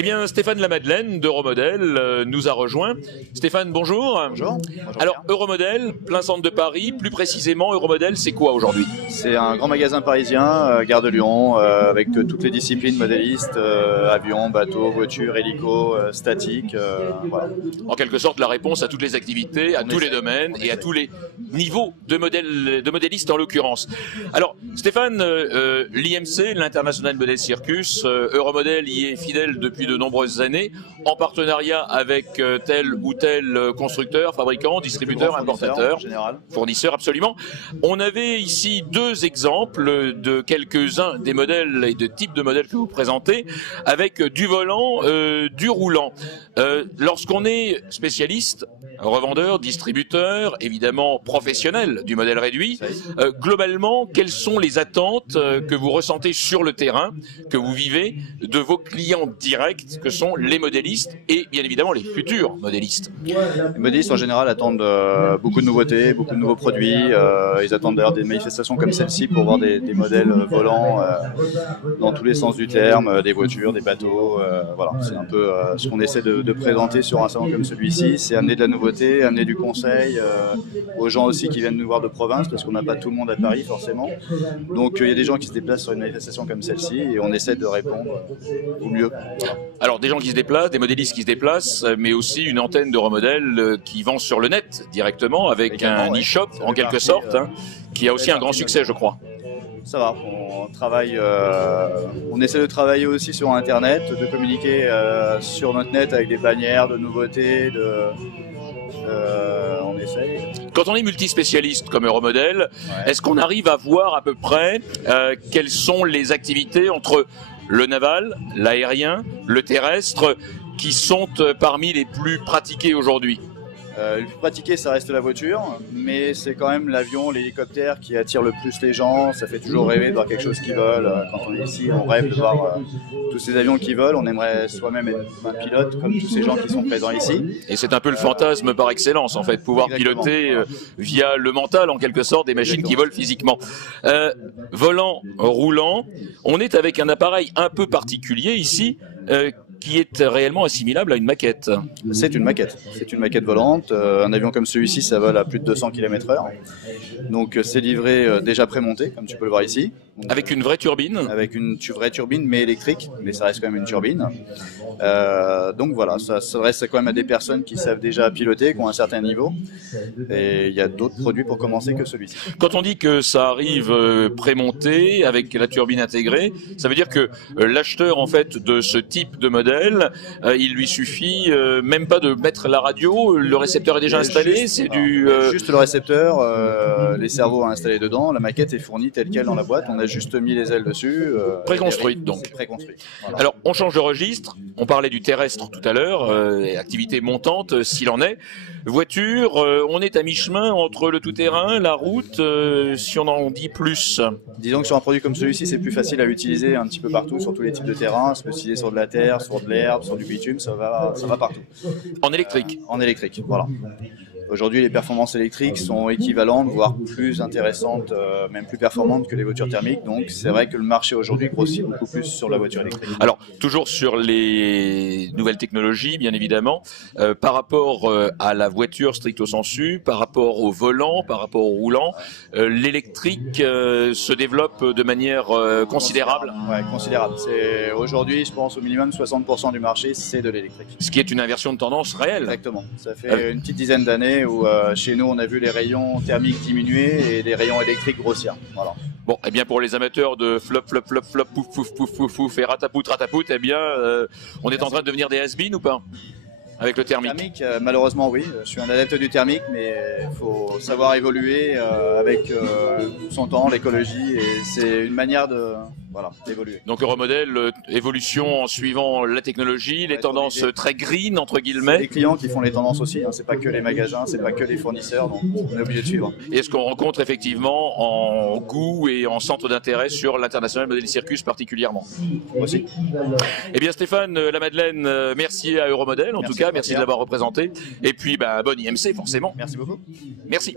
Eh bien, Stéphane Lamadeleine d'Euromodel nous a rejoint. Stéphane, bonjour. Bonjour. Alors, Euromodel, plein centre de Paris, plus précisément, Euromodel, c'est quoi aujourd'hui? C'est un grand magasin parisien, gare de Lyon, avec toutes les disciplines modélistes, avions, bateaux, voitures, hélicos, statiques. Voilà. En quelque sorte, la réponse à toutes les activités, à tous les domaines et à tous les niveaux de modélistes en l'occurrence. Alors, Stéphane, l'IMC, l'International Model Circus, Euromodel y est fidèle depuis de nombreuses années, en partenariat avec tel ou tel constructeur, fabricant, distributeur, importateur, fournisseur, absolument. On avait ici deux exemples de quelques-uns des modèles et de types de modèles que vous présentez, avec du volant, du roulant. Lorsqu'on est spécialiste, revendeur, distributeur, évidemment professionnel du modèle réduit, globalement, quelles sont les attentes que vous ressentez sur le terrain, que vous vivez, de vos clients directs, que sont les modélistes et bien évidemment les futurs modélistes? Les modélistes en général attendent beaucoup de nouveautés, beaucoup de nouveaux produits. Ils attendent d'ailleurs des manifestations comme celle-ci pour voir des modèles volants dans tous les sens du terme, des voitures, des bateaux. Voilà, c'est un peu ce qu'on essaie de présenter sur un salon comme celui-ci, c'est amener de la nouveauté, amener du conseil aux gens aussi qui viennent nous voir de province, parce qu'on n'a pas tout le monde à Paris forcément. Donc il y a des gens qui se déplacent sur une manifestation comme celle-ci et on essaie de répondre au mieux. Alors des gens qui se déplacent, des modélistes qui se déplacent, mais aussi une antenne d'Euromodel qui vend sur le net directement avec un e-shop en quelque sorte, qui a aussi un grand succès, je crois. Ça va, on travaille, on essaie de travailler aussi sur Internet, de communiquer sur notre net avec des bannières de nouveautés, on essaye. Quand on est multispécialiste comme Euromodel, est-ce qu'on arrive à voir à peu près quelles sont les activités entre le naval, l'aérien, le terrestre, qui sont parmi les plus pratiquées aujourd'hui? Le plus pratiqué, ça reste la voiture, mais c'est quand même l'avion, l'hélicoptère qui attire le plus les gens. Ça fait toujours rêver de voir quelque chose qui vole. Quand on est ici, on rêve de voir tous ces avions qui volent. On aimerait soi-même être un pilote comme tous ces gens qui sont présents ici. Et c'est un peu le fantasme par excellence, en fait, pouvoir piloter via le mental, en quelque sorte, des machines qui volent physiquement. Volant, roulant, on est avec un appareil un peu particulier ici, qui est réellement assimilable à une maquette. C'est une maquette volante. Un avion comme celui-ci, ça vole à plus de 200 km/h. Donc c'est livré déjà prémonté, comme tu peux le voir ici. Donc, avec une vraie turbine? Avec une vraie turbine, mais électrique, mais ça reste quand même une turbine. Donc voilà, ça s'adresse quand même à des personnes qui savent déjà piloter, qui ont un certain niveau. Et il y a d'autres produits pour commencer que celui-ci. Quand on dit que ça arrive prémonté, avec la turbine intégrée, ça veut dire que l'acheteur en fait de ce type de modèle, il lui suffit même pas de mettre la radio, le récepteur est déjà installé, c'est juste le récepteur, les cerveaux à installer dedans, la maquette est fournie telle quelle dans la boîte, on a juste mis les ailes dessus. Préconstruite donc. Préconstruit. Voilà. Alors on change de registre, on parlait du terrestre tout à l'heure, activité montante s'il en est. Voiture, on est à mi-chemin entre le tout-terrain, la route, si on en dit plus. Disons que sur un produit comme celui-ci, c'est plus facile à utiliser un petit peu partout, sur tous les types de terrains, se peut utiliser sur de la terre, sur de l'herbe, sur du bitume, ça va partout. En électrique? En électrique, voilà. Aujourd'hui, les performances électriques sont équivalentes, voire plus intéressantes, même plus performantes que les voitures thermiques. Donc, c'est vrai que le marché aujourd'hui grossit beaucoup plus sur la voiture électrique. Alors, toujours sur les nouvelles technologies, bien évidemment, par rapport à la voiture stricto sensu, par rapport au volant, par rapport au roulant, l'électrique se développe de manière considérable. Ouais, considérable. C'est aujourd'hui, je pense, au minimum 60% du marché, c'est de l'électrique. Ce qui est une inversion de tendance réelle. Exactement. Ça fait une petite dizaine d'années où chez nous on a vu les rayons thermiques diminuer et les rayons électriques grossir. Voilà. Bon, et bien pour les amateurs de flop, flop, flop, flop, pouf, pouf, pouf, pouf, pouf et ratapout, ratapout, eh bien on est en train de devenir des has-been ou pas? Avec le thermique, malheureusement oui, je suis un adepte du thermique, mais il faut savoir évoluer avec son temps, l'écologie, et c'est une manière d'évoluer. Donc Euromodel, évolution en suivant la technologie, les tendances très green entre guillemets. C'est les clients qui font les tendances aussi, c'est pas que les magasins, c'est pas que les fournisseurs, donc on est obligé de suivre. Et est-ce qu'on rencontre effectivement en goût et en centre d'intérêt sur l'International Model Circus particulièrement? Aussi. Eh bien Stéphane Lamadeleine, merci à Euromodel en tout cas. Merci de l'avoir représenté. Et puis, bonne IMC, forcément. Merci beaucoup. Merci.